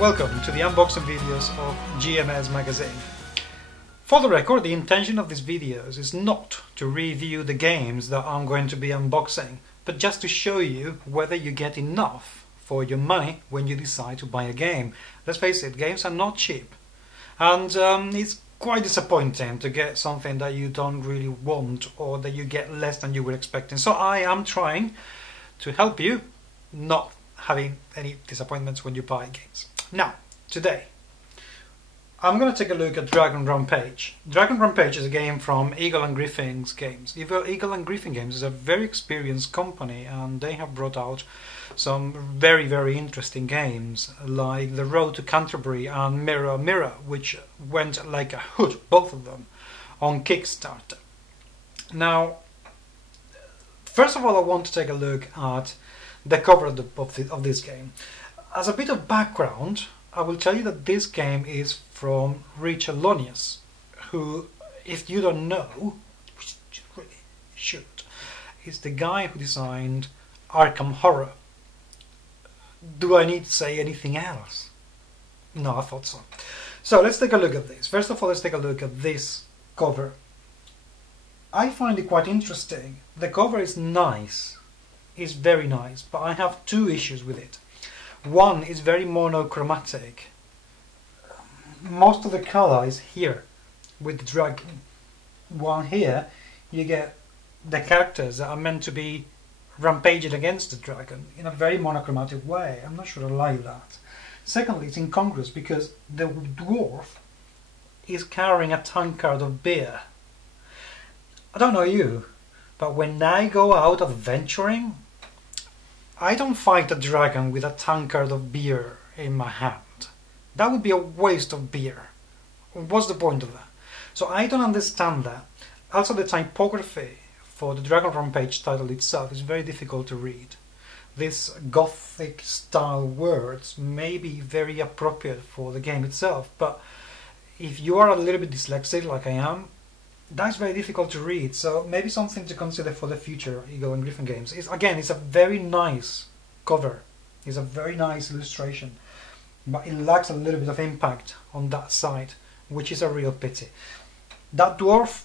welcome to the unboxing videos of GMS magazine. For the record, the intention of these videos is not to review the games that I'm going to be unboxing, but just to show you whether you get enough for your money when you decide to buy a game. Let's face it, games are not cheap, and it's quite disappointing to get something that you don't really want or that you get less than you were expecting. So I am trying to help you not having any disappointments when you buy games. Now, today I'm going to take a look at Dragon Rampage. Dragon Rampage is a game from Eagle and Griffin's games. Eagle and Griffin Games is a very experienced company, and they have brought out some very interesting games like The Road to Canterbury and Mirror Mirror, which went like a hood, both of them, on Kickstarter. Now, first of all, I want to take a look at the cover of this game. As a bit of background, I will tell you that this game is from Richard Lunius, who, if you don't know, which you really should, is the guy who designed Arkham Horror. Do I need to say anything else? No, I thought so. So let's take a look at this. First of all, let's take a look at this cover. I find it quite interesting. The cover is nice. It's very nice, but I have two issues with it. One is very monochromatic. Most of the color is here with the dragon. While here you get the characters that are meant to be rampaging against the dragon in a very monochromatic way. I'm not sure I like that. Secondly, it's incongruous because the dwarf is carrying a tankard of beer. I don't know you, but when I go out adventuring, I don't fight a dragon with a tankard of beer in my hand. That would be a waste of beer. What's the point of that? So I don't understand that. Also, the typography for the Dragon Rampage title itself is very difficult to read. These gothic style words may be very appropriate for the game itself, but if you are a little bit dyslexic like I am, that's very difficult to read, so maybe something to consider for the future Eagle and Griffin games. Again, it's a very nice cover, it's a very nice illustration, but it lacks a little bit of impact on that side, which is a real pity. That dwarf,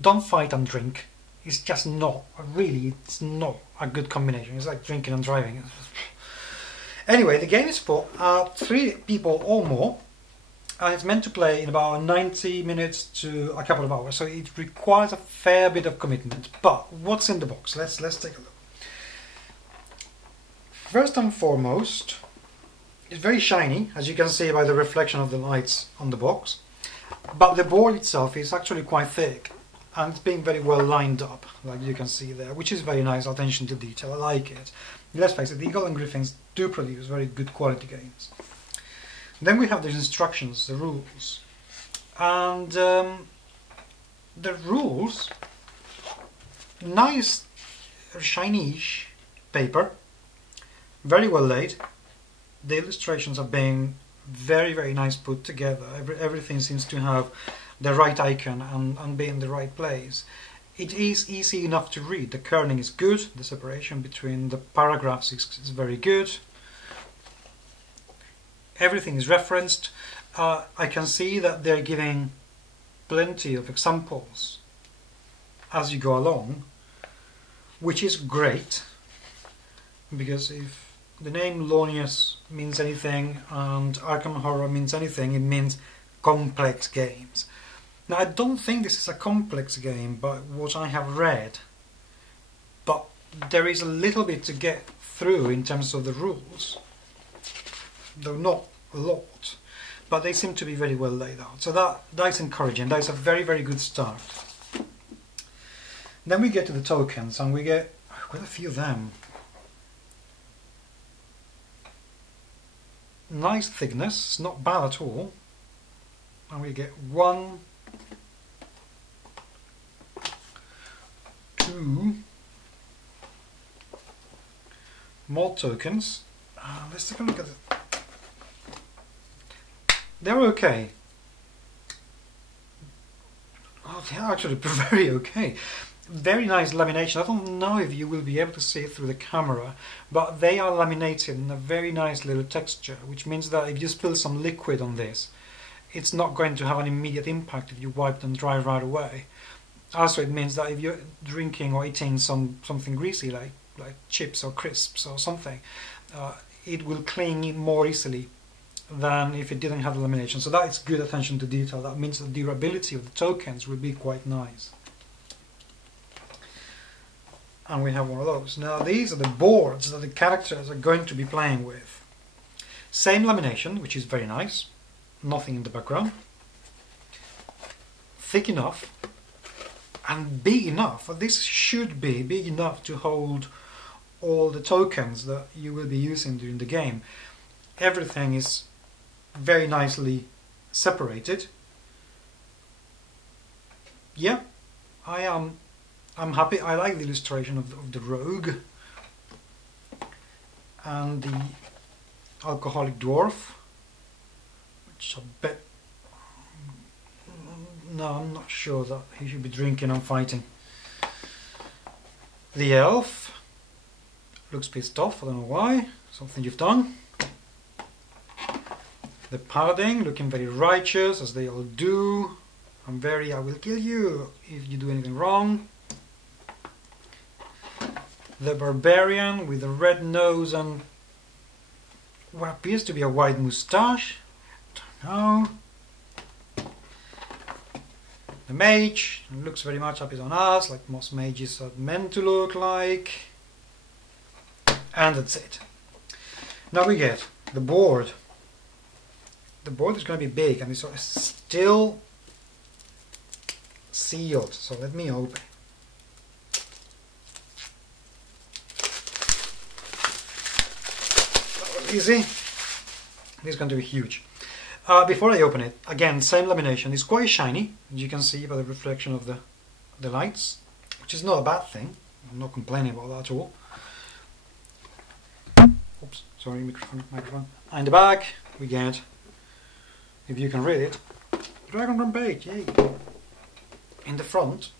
don't fight and drink. It's just not, really, it's not a good combination. It's like drinking and driving. Anyway, the game is for 3 people or more. And it's meant to play in about 90 minutes to a couple of hours, so it requires a fair bit of commitment. But what's in the box? Let's take a look. First and foremost, it's very shiny, as you can see by the reflection of the lights on the box. But the board itself is actually quite thick, and it's being very well lined up, like you can see there, which is very nice, attention to detail. I like it. Let's face it, the Eagle and Griffins do produce very good quality games. Then we have the instructions, the rules, and the rules, nice shiny-ish paper, very well laid. The illustrations are being very nice put together. Everything seems to have the right icon and be in the right place. It is easy enough to read. The kerning is good, the separation between the paragraphs is very good. Everything is referenced. I can see that they're giving plenty of examples as you go along, which is great, because if the name Lunius means anything and Arkham Horror means anything, it means complex games. Now, I don't think this is a complex game by what I have read, but there is a little bit to get through in terms of the rules. Though not a lot, but they seem to be very well laid out. So that's encouraging. That is a very good start. Then we get to the tokens, and we get quite a few of them. Nice thickness, not bad at all. And we get 1, 2 more tokens. Let's take a look at it. They're okay. Oh, they're actually very okay. very nice lamination. I don't know if you will be able to see it through the camera, but they are laminated in a very nice little texture, which means that if you spill some liquid on this, it's not going to have an immediate impact if you wipe them dry right away. Also, it means that if you're drinking or eating something greasy like chips or crisps or something, it will cling more easily than if it didn't have the lamination. So that is good attention to detail. That means the durability of the tokens will be quite nice. And we have one of those. Now these are the boards that the characters are going to be playing with. Same lamination, which is very nice. Nothing in the background. Thick enough and big enough. This should be big enough to hold all the tokens that you will be using during the game. Everything is very nicely separated. Yeah, I'm happy. I like the illustration of the rogue and the alcoholic dwarf, which I bet, no, I'm not sure that he should be drinking and fighting. The elf looks pissed off, I don't know why, something you've done. The paladin looking very righteous, as they all do. I will kill you if you do anything wrong. The barbarian with a red nose and what appears to be a white moustache. Don't know. The mage looks very much up his own ass, like most mages are meant to look like. And that's it. Now we get the board. The board is going to be big and it's still sealed, so let me open. That was easy. This is going to be huge. Before I open it, again, same lamination. It's quite shiny, as you can see by the reflection of the lights, which is not a bad thing. I'm not complaining about that at all. Oops, sorry, microphone. And in the back, we get, if you can read it, Dragon Rampage, yay! In the front,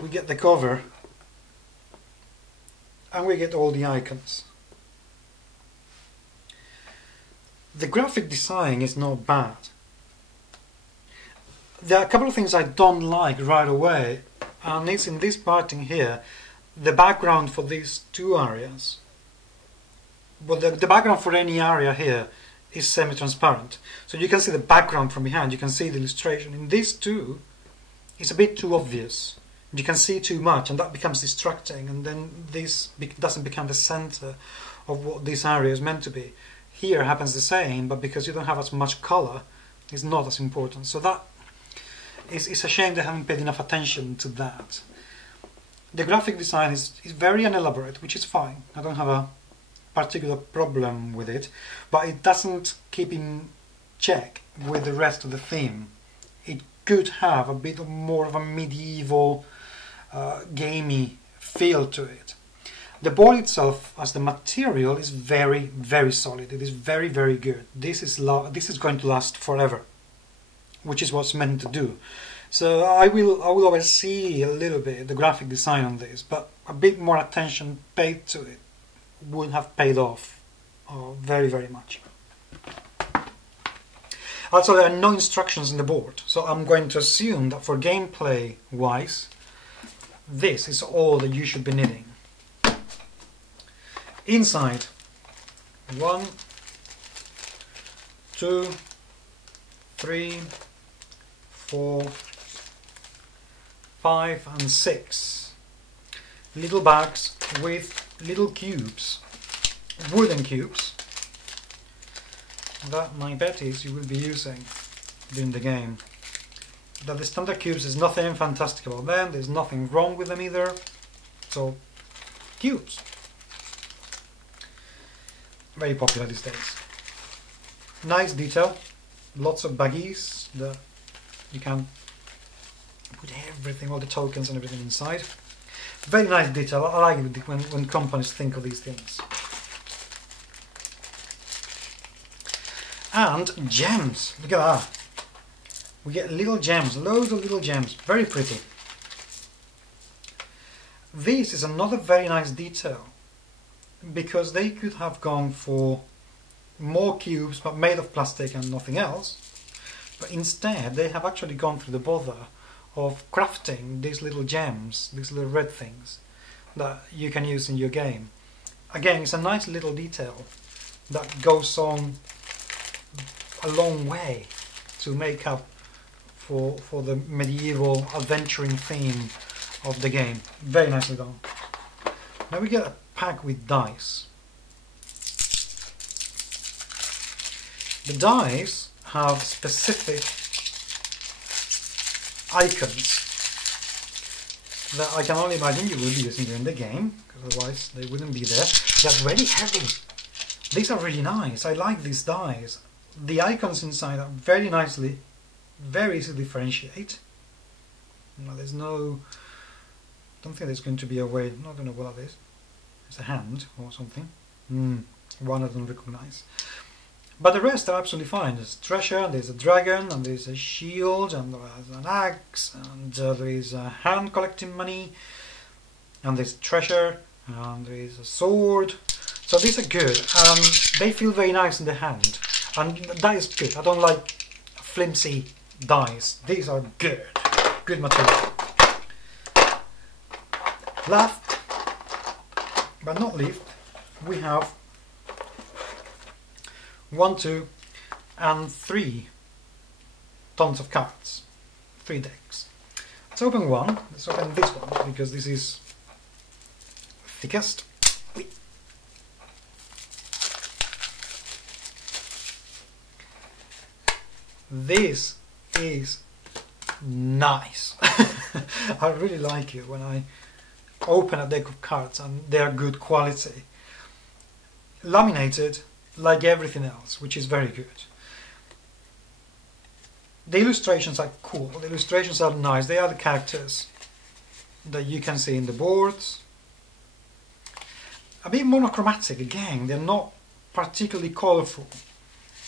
we get the cover, and we get all the icons. The graphic design is not bad. There are a couple of things I don't like right away, and it's in this part in here, the background for these two areas. But the background for any area here is semi-transparent. So you can see the background from behind, you can see the illustration. In these two, it's a bit too obvious. You can see too much and that becomes distracting, and then this doesn't become the center of what this area is meant to be. Here happens the same, but because you don't have as much color, it's not as important. So that it's a shame they haven't paid enough attention to that. The graphic design is very unelaborate, which is fine. I don't have a particular problem with it, but it doesn't keep in check with the rest of the theme. It could have a bit more of a medieval, gamey feel to it. The board itself, as the material, is very, very solid. It is very, very good. This is going to last forever, which is what's meant to do. So I will always see a little bit the graphic design on this, but a bit more attention paid to it would have paid off very, very much. Also, there are no instructions in the board, so I'm going to assume that for gameplay wise, this is all that you should be needing. Inside, 1, 2, 3, 4, 5 and 6 little bags with little cubes, wooden cubes, that my bet is you will be using during the game. That the standard cubes, is nothing fantastic about them, there's nothing wrong with them either, so cubes. Very popular these days. Nice detail, lots of baggies that you can put everything, all the tokens and everything inside. Very nice detail. I like it when companies think of these things. And gems, look at that. We get little gems, loads of little gems, very pretty. This is another very nice detail, because they could have gone for more cubes but made of plastic and nothing else, but instead they have actually gone through the bother of crafting these little gems, these little red things that you can use in your game. Again, it's a nice little detail that goes on a long way to make up for the medieval adventuring theme of the game. Very nicely done. Now we get a pack with dice. The dice have specific icons that I can only imagine you will be using during the game, because otherwise they wouldn't be there. They're very heavy. These are really nice. I like these dice. The icons inside are very nicely, very easy to differentiate. Now, there's no... don't think there's going to be a way... I don't know what that is. It's a hand or something. One I don't recognize. But the rest are absolutely fine. There's treasure, there's a dragon, and there's a shield, and there's an axe, and there is a hand collecting money, and there's treasure, and there is a sword. So these are good. They feel very nice in the hand, and that is good. I don't like flimsy dice. These are good. Good material. Last but not least, we have 1, 2 and 3 tons of cards, 3 decks. Let's open one. Let's open this one because this is thickest. This is nice. I really like it when I open a deck of cards and they are good quality. Laminated like everything else, which is very good. The illustrations are cool, the illustrations are nice, they are the characters that you can see in the boards. A bit monochromatic again, they're not particularly colourful,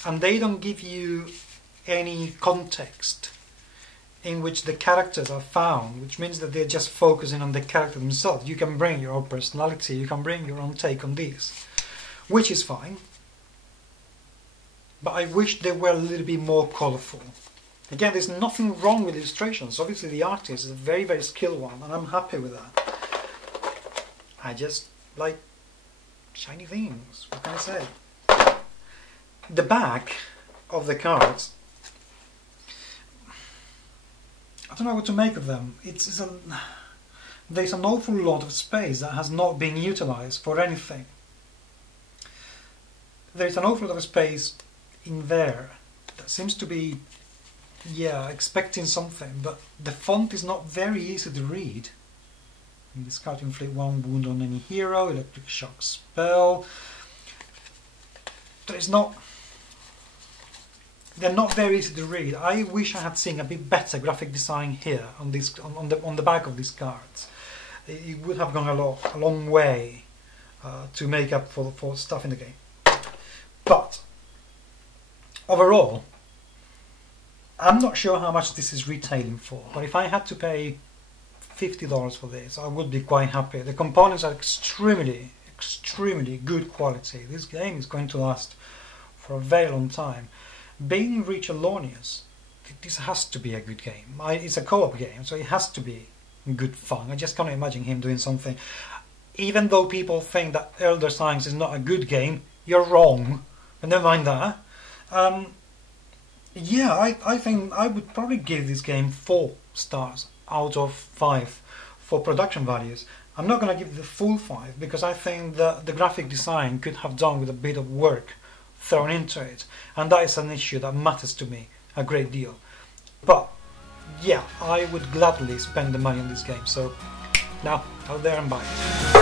and they don't give you any context in which the characters are found, which means that they're just focusing on the character themselves. You can bring your own personality, you can bring your own take on this, which is fine. But I wish they were a little bit more colourful. Again, there's nothing wrong with illustrations. Obviously the artist is a very, very skilled one, and I'm happy with that. I just like shiny things. What can I say? The back of the cards, I don't know what to make of them. There's an awful lot of space that has not been utilised for anything. There's an awful lot of space in there that seems to be, yeah, expecting something, but the font is not very easy to read. In this card, inflict 1 wound on any hero, electric shock spell. They're not very easy to read. I wish I had seen a bit better graphic design here on this on the back of these cards. It would have gone a long way to make up for stuff in the game. But overall, I'm not sure how much this is retailing for, but if I had to pay $50 for this, I would be quite happy. The components are extremely good quality. This game is going to last for a very long time. Being Richard Lunius, this has to be a good game. It's a co-op game, so it has to be good fun. I just can't imagine him doing something. Even though people think that Elder Signs is not a good game, you're wrong. But never mind that. Yeah, I think I would probably give this game 4 stars out of 5 for production values. I'm not going to give it the full 5 because I think that the graphic design could have done with a bit of work thrown into it, and that is an issue that matters to me a great deal. But yeah, I would gladly spend the money on this game. So now, out there and buy it.